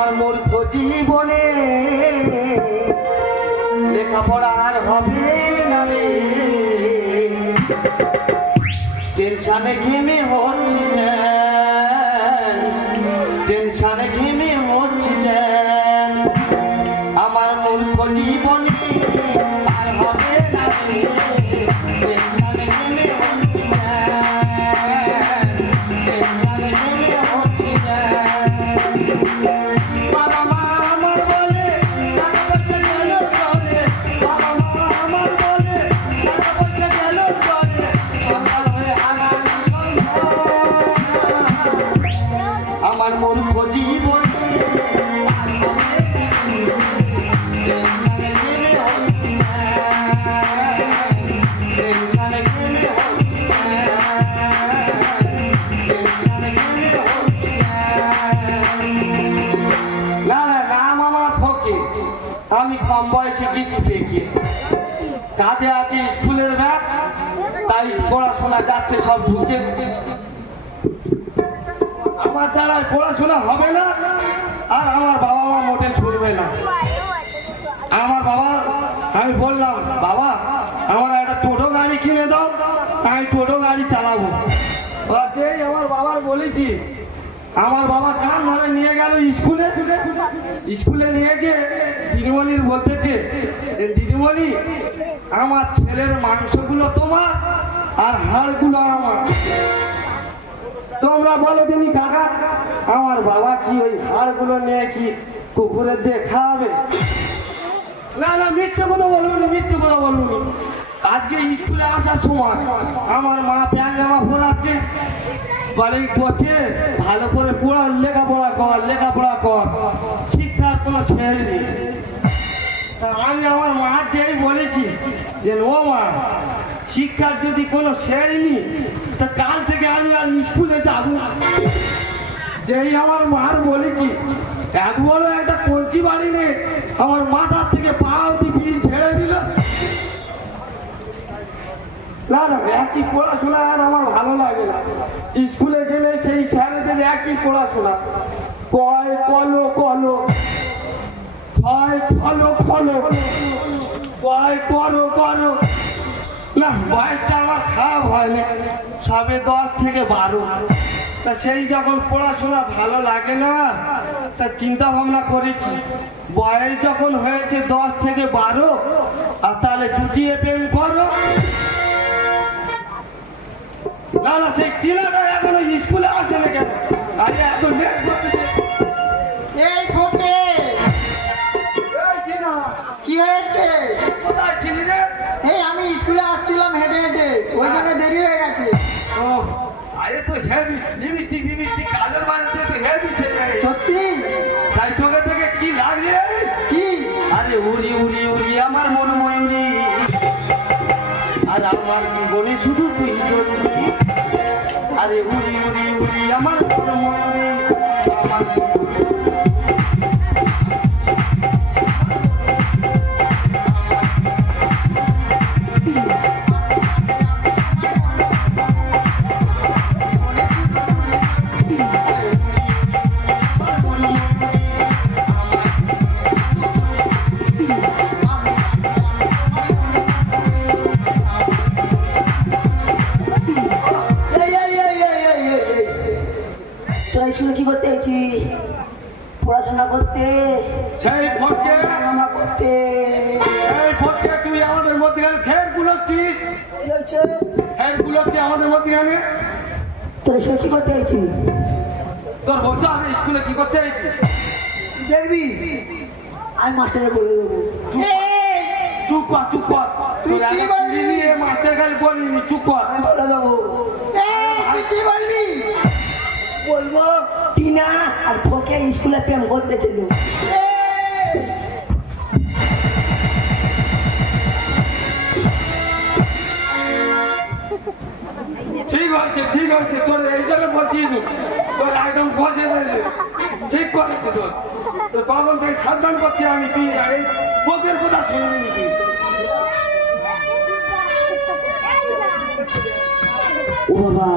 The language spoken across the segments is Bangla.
আমার মূর্খ জীবনে লেখাপড়া আর হবে না রে, টেনশনে ঘেমে হচ্ছি জ্যান, টেনশনে ঘেমে হচ্ছি জ্যান, আমার মূর্খ জীবনে আর হবে না রে, টেনশনে ঘেমে হচ্ছি জ্যান, টেনশনে ঘেমে হচ্ছি জ্যান। বাবা মা আমার বলে টাকা পয়সা গেল চলে, বাবা মা আমার বলে টাকা পয়সা গেল চলে, সকাল হয়ে আনার আমার মূর্খ জীবন আমি কম বয়সে গেছি পেকে, কাঁধে আছে স্কুলের ব্যাগ, তাই পড়াশোনা যাচ্ছে সব ঢুকে। আমার দ্বারা পড়াশোনা হবে না, আর আমার বাবা মা মোটে শুনবে না। আমার বাবা, আমি বললাম বাবা আমার একটা টোটো গাড়ি কিনে দাও, তাই টোটো গাড়ি চালাবো। যেই আমার বাবার বলেছি, আমার বাবা কান ধরে নিয়ে গেল স্কুলে, স্কুলে নিয়ে গিয়ে দিদিমণির বলতেছে, দিদিমণি আমার ছেলের মাংসগুলো তোমার আর হাড়গুলো আমার, তোমরা বলো তুমি কাকা। আমার বাবা কি ওই হাড়গুলো নিয়ে কি কুকুরের দিয়ে খাওয়াবে? না না, মিথ্যে কথা বলবো না, মিথ্যে কথা বলবো না। আজকে স্কুলে আসার সময় আমার মা প্যান্ট জামা পরাচ্ছে, বলে করছে ভালো করে পড়া, লেখাপড়া কর, লেখাপড়া কর, শিক্ষার কোনো শেষ নেই। আমি আমার মা যেই বলেছি যে ও মা শিক্ষার যদি কোনো শেষ নেই, তা কাল থেকে আমি আর স্কুলে যাব। যেই আমার মার বলেছি, এত বড় একটা কঞ্চি বাড়ি নেই, আমার মাথার থেকে পা অব্দি বিল ছেড়ে দিল। না না, একই পড়াশোনা আর আমার ভালো লাগে না। স্কুলে গেলে সেই স্যারেদের একই পড়াশোনা, কয় কলো কলো, ছয় খলো খলো, কয় করো করো। না, বয়সটা আমার খারাপ হয়নি, সবে 10 থেকে 12। তা সেই যখন পড়াশোনা ভালো লাগে না, তা চিন্তা ভাবনা করেছি বয়স যখন হয়েছে 10 থেকে 12, আর তাহলে জুটিয়ে প্রেম করো। না না, সেই টিনাটা এখনো স্কুলে আসে না কেন? আরে এত লেট করতেছে। এই ফোটে কি হয়েছে? কোথায় ছিলি রে? এই আমি স্কুলে আসছিলাম হেঁটে হেঁটে, ওই জন্য দেরি হয়ে গেছে। ও আরে তো হেভি লিমিটি কাজের বাড়িতে তো হেভি ছেলে। সত্যি? তাই তোকে থেকে কি লাগছে? কি? আরে উড়ি উড়ি উড়ি আমার মন ময়ূরী, আর আমার জীবনে শুধু তুই জরুরি। আরে উড়ি উড়ি উড়ি আমার মন ময়ূরী, আমার স্কুলে কি করতে এসেছি? পড়াশোনা করতে, সেই ফটকে, পড়াশোনা করতে। এই ফটকে তুই আমাদের মধ্যখানে ফের গুলোচ্ছিস, ফের গুলোচ্ছিস আমাদের মধ্যখানে। তোর স্কুলে কি করতে এসেছি? তোর বলতে হবে স্কুলে কি করতে এসেছি। দেখবি আমি মাস্টারে বলে দেবো। চুপ কর চুপ কর, তুই তোর কি একটা বলবি? চিনি নিয়ে মাস্টার কাছে বলিনি, চুপ কর। আমি বলে দেবো। তুই কি বলবি? বলবো টিনা আর ফোকে স্কুলে প্রেম করতেছিল। ঠিক হচ্ছে, তোর এই জন্য বলছি, তোর একদম বসে রয়েছে, ঠিক করেছে। তোর কখন থেকে সাবধান করতে আমি, তুই এই পোকের কথা শুনবি তুই। ও বাবা,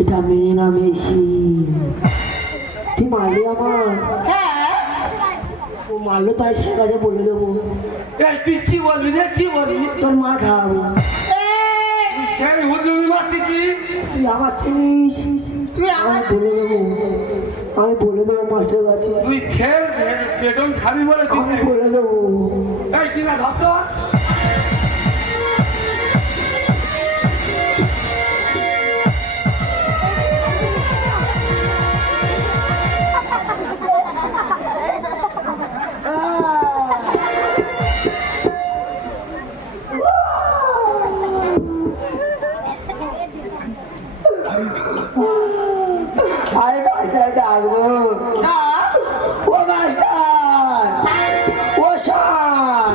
এটা মেয়ে না মেশি? তুই মারলি আমার? হ্যাঁ ও মারলো তাই সে কাছে বলে দেবো, এই তুই কি বলবি রে, কি বলবি? তোর মা খাওয়াবো। এই, তুই সেই হুজুমি মারতেছি। তুই আমার চিনিস, তুই আমি আমার বলে দেবো, আমি বলে দেবো মাস্টার কাছে, তুই ফের বেতন খাবি বলে তুই আমি বলে দেবো। এই কিনা ধর। আরে মাস্টার ডাকবো, ও মাস্টার, ও স্যার।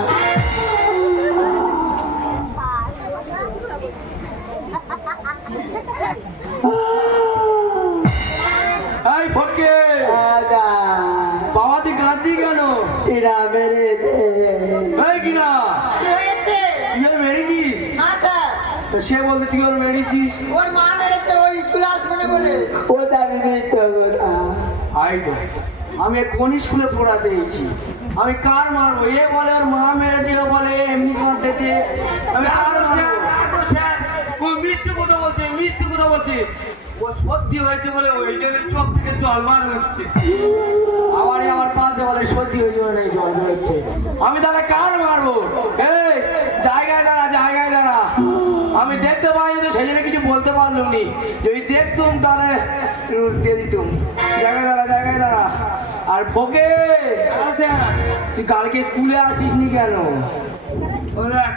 এই ফটকে দাদা বাবা তুই কাঁদলি কেন? টিনা মেরেছে। এই কিনা কি হয়েছে? তুই ওর মেরেছিস? না স্যার, তো সে বলতে তুই ওর মেরেছিস? ওর মা মেরেছে, ওই স্কুলে আসবে না বলে। ও তার মিথ্যা কথা। আই তো আমি কোন স্কুলে পড়াতে এসেছি, আমি কার মারবো? এ বলে ওর মা মেরেছে, ও বলে এমনি কাঁদতেছে, আমি কার মারবো? ও মিথ্যে কথা বলছে, মিথ্যে কথা বলছে। ও সত্যি হয়েছে বলে ওই জন্য চোখ থেকে জল বার হচ্ছে। আবারই আমার পাশে বলে সত্যি হয়েছে বলে এই জল বেরোচ্ছে। আমি তাহলে কার মারবো? এই জায়গায় দাঁড়া, জায়গায় দাঁড়া। আমি দেখতে পাইনি তো সেই জন্য কিছু বলতে পারলাম নি। যদি দেখতুম তাহলে দিয়ে দিতুম। জায়গায় দাঁড়া, জায়গায় দাঁড়া। আর ফোকে তুই কালকে স্কুলে আসিসনি কেন?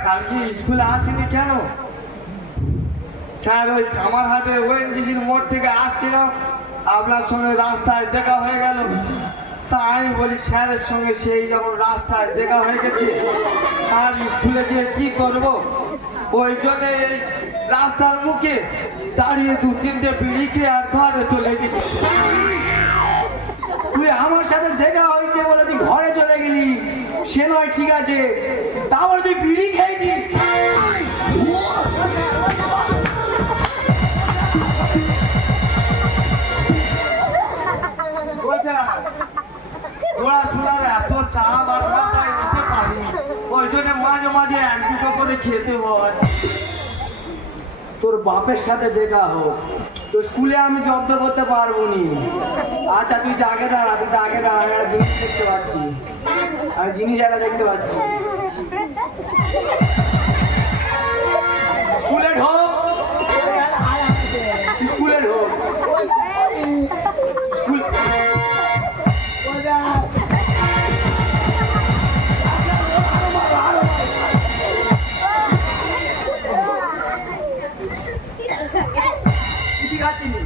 কালকে স্কুলে আসিনি কেন? স্যার ওই কামারহাটের ওএনজিসির মোড় থেকে আসছিলাম, আপনার সঙ্গে রাস্তায় দেখা হয়ে গেল। তা আমি বলি স্যারের সঙ্গে সেই যখন রাস্তায় দেখা হয়ে গেছে আর স্কুলে গিয়ে কি করব, ওই জন্য এই রাস্তার মুখে দাঁড়িয়ে 2-3টে বিড়ি খেয়ে আর ঘরে চলে গেছি। তুই আমার সাথে দেখা হয়েছে বলে তুই ঘরে চলে গেলি, সে নয় ঠিক আছে, তারপরে তুই বিড়ি খেয়েছিস। পড়াশোনার এত চাপ আর মাথায় নিতে পারি, ওই জন্য মাঝে মাঝে এক দুটো করে খেতে হয়। তোর বাপের সাথে দেখা হোক, তো স্কুলে আমি জব্দ করতে পারবো নি। আচ্ছা তুই আগে দাঁড়া, তুই আগে দাঁড়া, আমি একটা জিনিস দেখতে পাচ্ছি, আমি জিনিস একটা দেখতে পাচ্ছি। স্কুলে ঢোক, স্কুলে ঢোক, স্কুল ঠিক আছে নি?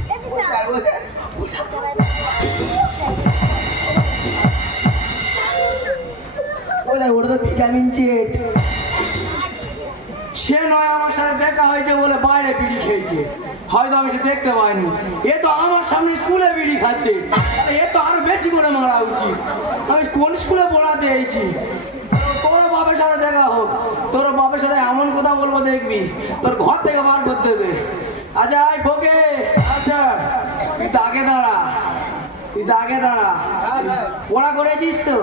ওটা তো ভিটামিন চেট। সে নয় আমার সাথে দেখা হয়েছে বলে বাইরে বিড়ি খেয়েছে, হয়তো আমি সে দেখতে পাইনি। এ তো আমার সামনে স্কুলে বিড়ি খাচ্ছে, এ তো আরো বেশি করে মারা উচিত। আমি কোন স্কুলে পড়াতে এসেছি? তোর বাপের সাথে দেখা হোক, তোর বাপের সাথে এমন কথা বলবো দেখবি তোর ঘর থেকে বার করতে দেবে। আচ্ছা আয় ফোকে, আচ্ছা তুই আগে দাঁড়া, তুই আগে দাঁড়া। পড়া করেছিস তো?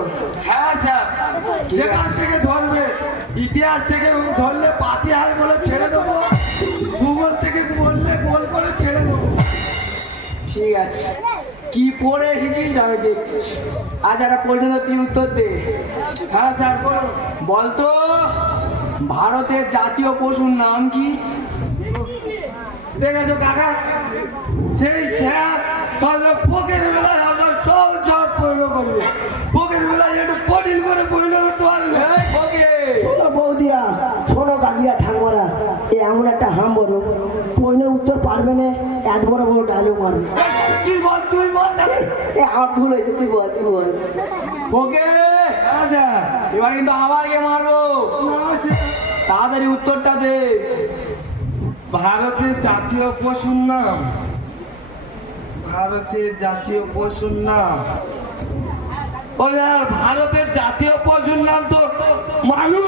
হ্যাঁ স্যার, যেখান থেকে ধরবে, ইতিহাস থেকে ধরলে পাতি হাল বলে ছেড়ে দেবো, ভূগোল থেকে বললে গোল করে ছেড়ে দেবো। ঠিক আছে, কি পড়ে এসেছিস আমি দেখছি। আজ একটা প্রশ্ন তুই উত্তর দে। হ্যাঁ স্যার বলুন। বলতো ভারতের জাতীয় পশুর নাম কি? দেখেছো কাকা, সেই স্যার তাহলে ফোকের বেলায় আমরা সব সব পরিণ করবে, ফোকের বেলায় একটু কঠিন করে পরিণ করতে পারবে। শোনো বৌদিয়া, শোনো কাকিরা ঠাকুমারা, এ এমন একটা হাম বলো, প্রশ্নের উত্তর পারবে না, এত বড় বড় ডায়লগ মারবে। কি বল তুই বল। এ আমার ভুল হয়েছে, তুই বল, তুই বল। ওকে আচ্ছা, এবার কিন্তু আবার কে মারবো, তাড়াতাড়ি উত্তরটা দে। ভারতের জাতীয় পশুর নাম, ভারতের জাতীয় পশুর নাম, ও यार ভারতের জাতীয় পশুর নাম তো মানুষ।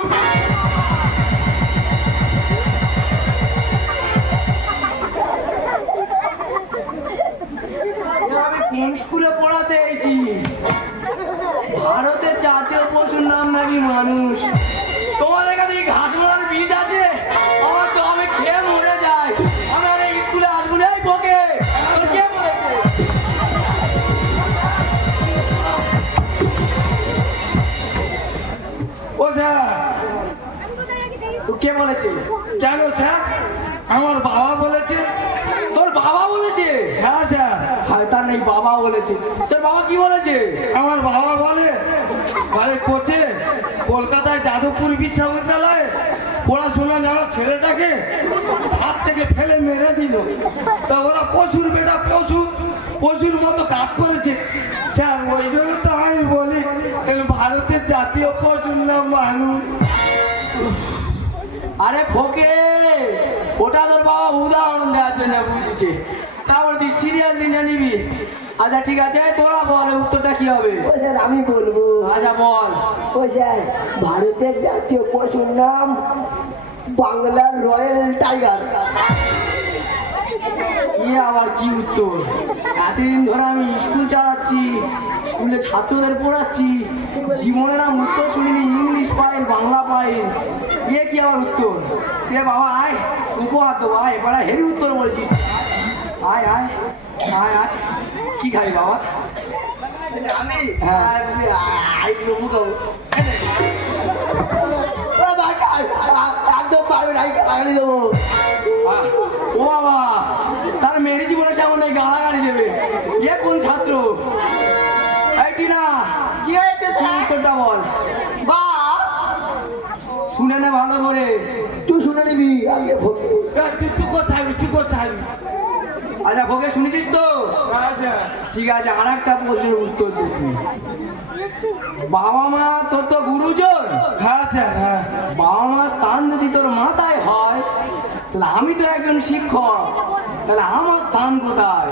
আমি কোন স্কুলে পড়াতে ভারতের জাতীয় পশুর নাম নাকি মানুষ। তোমাদের কাছে কি ঘাস মারার বীজ আছে? আমার তো আমি খেয়ে মরে যাই। আমার এই স্কুলে আসবো না, এই বকে তোর কে বলেছে? ও স্যার, তো কে বলেছে? কেন স্যার? আমার বাবা বলেছে। তোর বাবা বলেছে? হ্যাঁ স্যার। হয় তার নেই, বাবা বলেছে। তোর বাবা কি বলেছে? আমার বাবা বলে আরে কোচে কলকাতায় যাদবপুর বিশ্ববিদ্যালয়ে পড়াশোনা নেওয়া ছেলেটাকে ছাদ থেকে ফেলে মেরে দিল। তা ওরা পশুর বেটা পশুর মতো কাজ করেছে স্যার। ওই জন্য তো আমি বলি ভারতের জাতীয় পশুর নাম মানুষ। আরে ফোকে, ওটা তোর বাবা উদাহরণ দেওয়ার জন্য বুঝেছে। তারপর তুই সিরিয়াসলি না নিবি? আচ্ছা ঠিক আছে, তোরা বল উত্তরটা কি হবে? ও স্যার আমি বলবো। আচ্ছা বল। ও স্যার, ভারতের জাতীয় পশুর নাম বাংলার রয়্যাল টাইগার। আবার কি উত্তর? এতদিন ধরে আমি স্কুল চালাচ্ছি, স্কুলে ছাত্রদের পড়াচ্ছি, জীবনে না উত্তর শুনিনি। ইংলিশ পাইল, বাংলা পাইল, কি আবার উত্তর? বাবা আয়, উপহার দেবো, আয় এবার হেভি উত্তর বলছিস। আয় আয় আয় আয়, কি খাবি বাবা? আমি হ্যাঁ। একদম পারবে নাই, লাগাই দেবো। ও বাবা, তার মেয়ের জীবনে সামনে গালাগালি দেবে। কোন ছাত্র? এই টিনা, কি হয়েছে তুই স্যার? উত্তরটা বল। বা শুনে নে ভালো করে। তুই শুনে নিবি আগে ভোগে। তুই চুপ করতে থাকবি। আচ্ছা ভোগে শুনেছিস তো? ঠিক আছে, আর একটা প্রশ্নের উত্তর দিবি। বাবা মা তোর তো গুরুজন। হ্যাঁ স্যার, হ্যাঁ। বাবা মা স্থান যদি তোর মাথায় হয়, তাহলে আমি তো একজন শিক্ষক, তাহলে আমার স্থান কোথায়?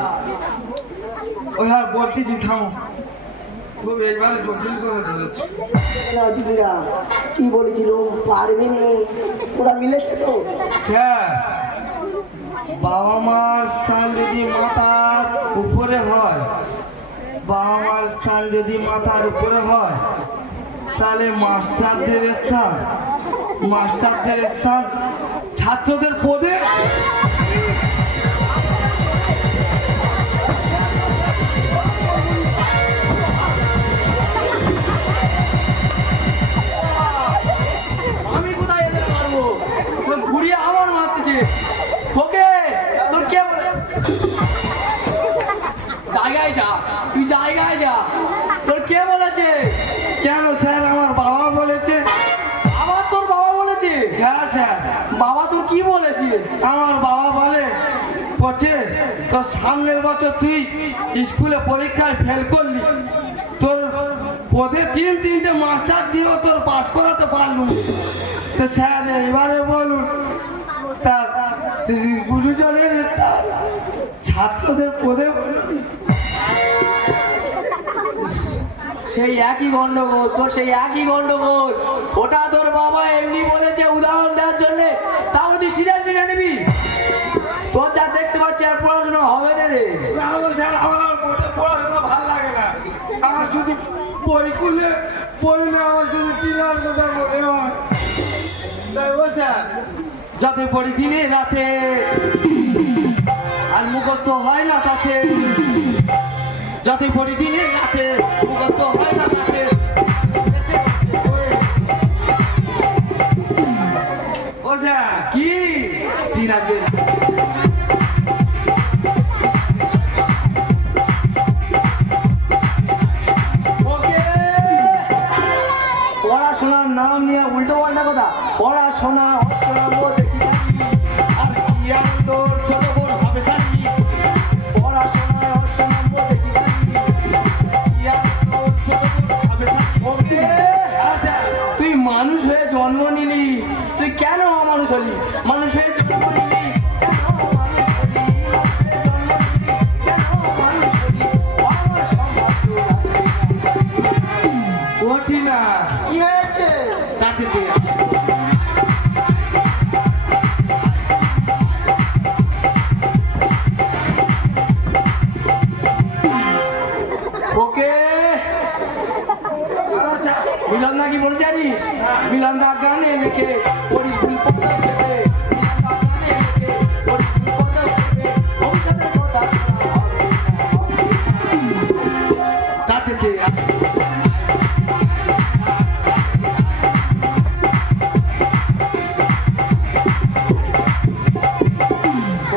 ওই হ্যাঁ বলতেছি, থামো। এইবারে জটিল করে ধরেছে। না দিদিরা, কি বলেছিল পারবে নি, ওরা মিলেছে তো। স্যার, বাবা মার স্থান যদি মাথার উপরে হয়, বাবা মার স্থান যদি মাথার উপরে হয়, তাহলে মাস্টারদের স্থান ছাত্রদের পদে। আমি কোথায় এদের মারবো? ঘুরিয়ে আমার মারতেছে। ওকে, তোর কে বলে? জায়গায় যা, তুই জায়গায় যা। তোর কে বলেছে? কেন স্যার? আমার বাবা বলেছে। আবার তোর বাবা বলেছে? হ্যাঁ স্যার। বাবা তোর কি বলেছে? আমার বাবা বলে কোচে তোর সামনের বছর তুই স্কুলে পরীক্ষায় ফেল করলি, তোর পদে তিনটে মাস্টার দিয়েও তোর পাস করাতে পারলু। তো স্যার এবারে বলুন, তা গুরুজনের স্থান ছাত্রদের পদে। সেই একই গন্ডগোল তোর, সেই একই গন্ডগোল। ওটা তোর বাবা এমনি বলেছে উদাহরণ দেওয়ার জন্য, তাও তুই সিরিয়াসলি না নিবি? তোর যা দেখতে পাচ্ছি আর পড়াশোনা হবে না রে। আমার পড়াশোনা ভালো লাগে না। আমার শুধু বই খুলে পড়লে আমার শুধু টিনার কথা মনে হয়। তাই ও স্যার, যাতে পড়ি দিনে রাতে আর মুখস্থ হয় না তাতে, যাতে পড়ি দিনে রাতে মুখস্থ হয় না তাতে। ও স্যার, কি টিনাদের পড়াশোনার নাম নিয়ে উল্টো পাল্টা কথা। পড়াশোনা দেখি আর কি তোর ছোট বোন হবে সারি। পড়াশোনায় অষ্টনম্বর দেখি তুই মানুষ হয়ে জন্ম নিলি, তুই কেন অমানুষ হলি? মানুষ হয়ে জন্ম নিলি, কি হয়েছে? কাছে ওকে মিলন দা কি বলে জানিস? মিলন দা গানে লিখে পড়িস ফুল পড়তে দেবে, মিলন দা গানে লিখে পড়িস ফুল পড়তে দেবে, ভবিষ্যতের কথা তা থেকে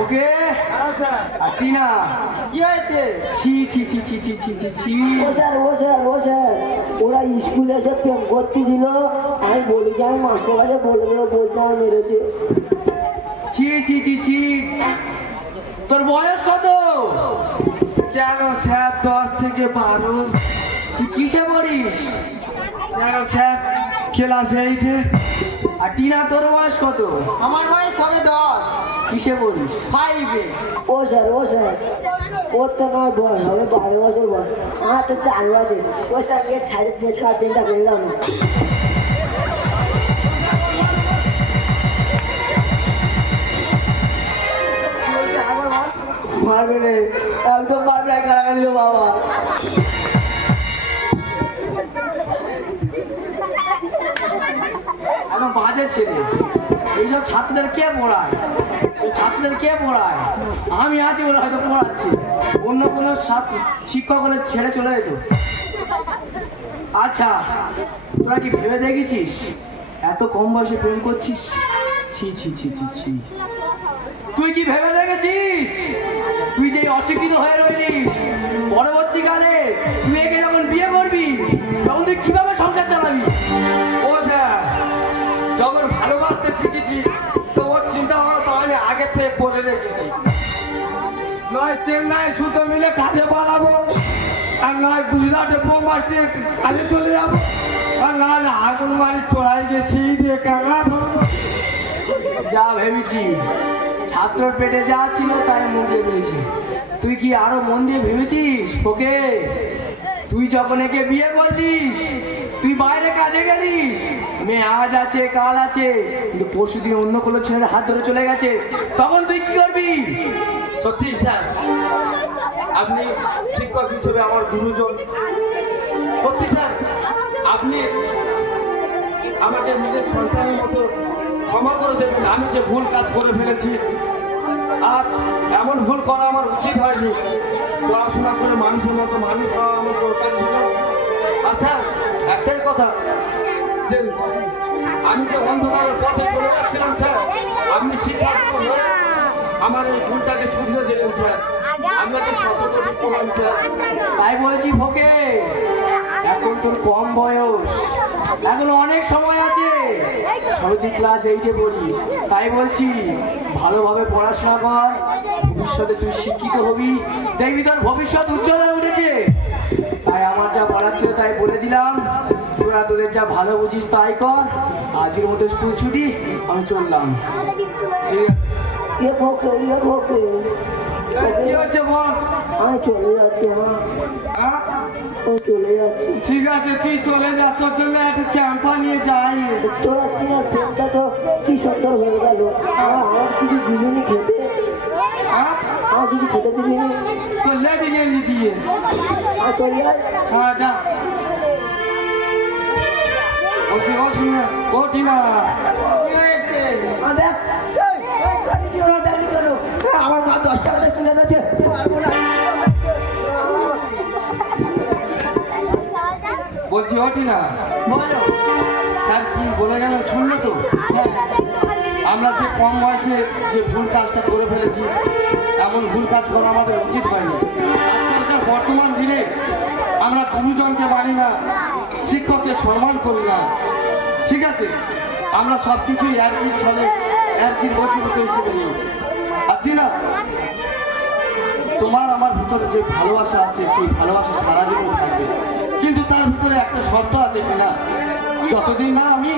ওকে টিনা কি হয়েছে? ছি ছি ছি ছি ছি ছি ছি ছি ও স্যার ওরা স্কুলে এসে প্রেম করতে দিল, আমি বলি যে আমি মাস্টার কাছে বলে দেবো, বলতে আমার মেরেছে। ছি ছি ছি ছি তোর বয়স কত? কেন স্যার 10 থেকে 12। তুই কিসে পড়িস? কেন স্যার ক্লাস 8-এ। আর টিনা তোর বয়স কত? আমার বয়স হবে 10, কিসে পড়িস? 5-এ। ও স্যার ওর তো নয় বয়স হবে 12 বছর বয়স, আমার তো 4 বছর। ও স্যার ছাড়ে ছাড়া পেনটা করলাম না। মারবে রে, একদম মারবে, কারাগারি বাবা। একদম বাজে ছেলে। এইসব ছাত্রদের কে পড়ায়? এই ছাত্রদের কে পড়ায়? আমি আছি বলে হয়তো পড়াচ্ছি, অন্য কোনো শিক্ষক হলে ছেড়ে চলে যেত। আচ্ছা তোরা কি ভেবে দেখেছিস এত কম বয়সে প্রেম করছিস? ছি ছি ছি ছি ছি তুই কি ভেবে দেখেছিস তুই যে অশিক্ষিত হয়ে রইলিস, পরবর্তীকালে তুই একে যখন বিয়ে করবি তখন তুই কিভাবে সংসার চালাবি? ও স্যার যখন ভালোবাসতে শিখেছি তো ওর চিন্তা ভাবনা তো আমি আগে থেকে করে রেখেছি। নয় চেন্নাই সুতো মিলে কাজে পালাবো, আর নয় গুজরাটে বোম্বাইতে কাজে চলে যাবো, আর নাহলে আগুন বাড়ি চড়াই গেছি দিয়ে কাঙা ধরবো। যা ভেবেছি ছাত্রর পেটে যা ছিল তাই মুখে পেয়েছি। তুই কি আরো মন দিয়ে ভেবেছিস? ওকে তুই যখন একে বিয়ে করলিস তুই বাইরে কাজে গেলিস, মেয়ে আজ আছে কাল আছে, কিন্তু পরশু দিন অন্য কোনো ছেলের হাত ধরে চলে গেছে, তখন তুই কি করবি? সত্যি স্যার আপনি শিক্ষক হিসেবে আমার গুরুজন, সত্যি স্যার আপনি আমাকে নিজের সন্তানের মতো ক্ষমা করে দেবেন। আমি যে ভুল কাজ করে ফেলেছি, আজ এমন ভুল করা আমার উচিত হয়নি। পড়াশোনা করে মানুষের মতো মানুষ হওয়া আমার দরকার ছিল। আচ্ছা একটাই কথা, যে আমি যে অন্ধকারের পথে চলে যাচ্ছিলাম স্যার, আপনি শিক্ষার্থী হয়ে আমার এই ভুলটাকে শুধরে দিলেন স্যার, আপনাকে সতর্ক করলাম স্যার। তাই বলছি ভোকে এখন তোর কম বয়স, এখনো অনেক সময় আছে, সরস্বতী ক্লাস 8-এ পড়িস, তাই বলছি ভালোভাবে পড়াশোনা কর, ভবিষ্যতে তুই শিক্ষিত হবি, দেখবি তোর ভবিষ্যৎ উজ্জ্বল হয়ে উঠেছে। তাই আমার যা বলার ছিল তাই বলে দিলাম, তোরা তোদের যা ভালো বুঝিস তাই কর। আজকের মতো স্কুল ছুটি, আমি চললাম। কি হচ্ছে বল? আমি চলে যাচ্ছি, হ্যাঁ ও চলে যাচ্ছি। ঠিক আছে তুই চলে যা, তোর জন্য একটা ক্যাম্পা নিয়ে যাই। তোরা চিনার প্রেমটা তো কি সুন্দর হয়ে গেল, আমার কিছু দিবিনি খেতে, হ্যাঁ আমার কিছু খেতে দিবিনি। তো লেগে গেলি দিয়ে, আর চলে যাই। হ্যাঁ যা। বলছি ও শুনে ওঠি না, কি হয়েছে? আমার ব্যাগ, আমার ব্যাগ নিয়ে গেল। আমার মা 10 টাকাতে কিনে দিয়েছে, পারবো না। বলছি ওঠি না, বলো। স্যার কি বলে গেলেন শুনলো তো? আমরা যে কম বয়সে যে ভুল কাজটা করে ফেলেছি, এমন ভুল কাজ করা আমাদের উচিত হয়নি। আজকালকার বর্তমান দিনে আমরা গুরুজনকে মানি না, শিক্ষককে সম্মান করি না, ঠিক আছে? আমরা সব কিছুই একদিন চলে একদিন বসীভূত হিসেবে নিই। আছি না তোমার আমার ভিতরে যে ভালোবাসা আছে সেই ভালোবাসা সারা জীবন থাকবে, কিন্তু তার ভিতরে একটা শর্ত আছে কিনা, যতদিন না আমি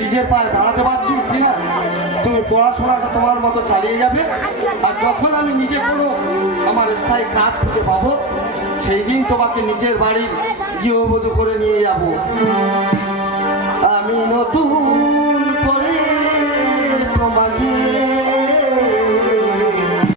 নিজের পায়ে দাঁড়াতে পারছি কিনা তুমি পড়াশোনাটা তোমার মতো চালিয়ে যাবে, আর যখন আমি নিজে কোনো আমার স্থায়ী কাজ খুঁজে পাবো সেই দিন তোমাকে নিজের বাড়ির গৃহবধূ করে নিয়ে যাব। আমি নতুন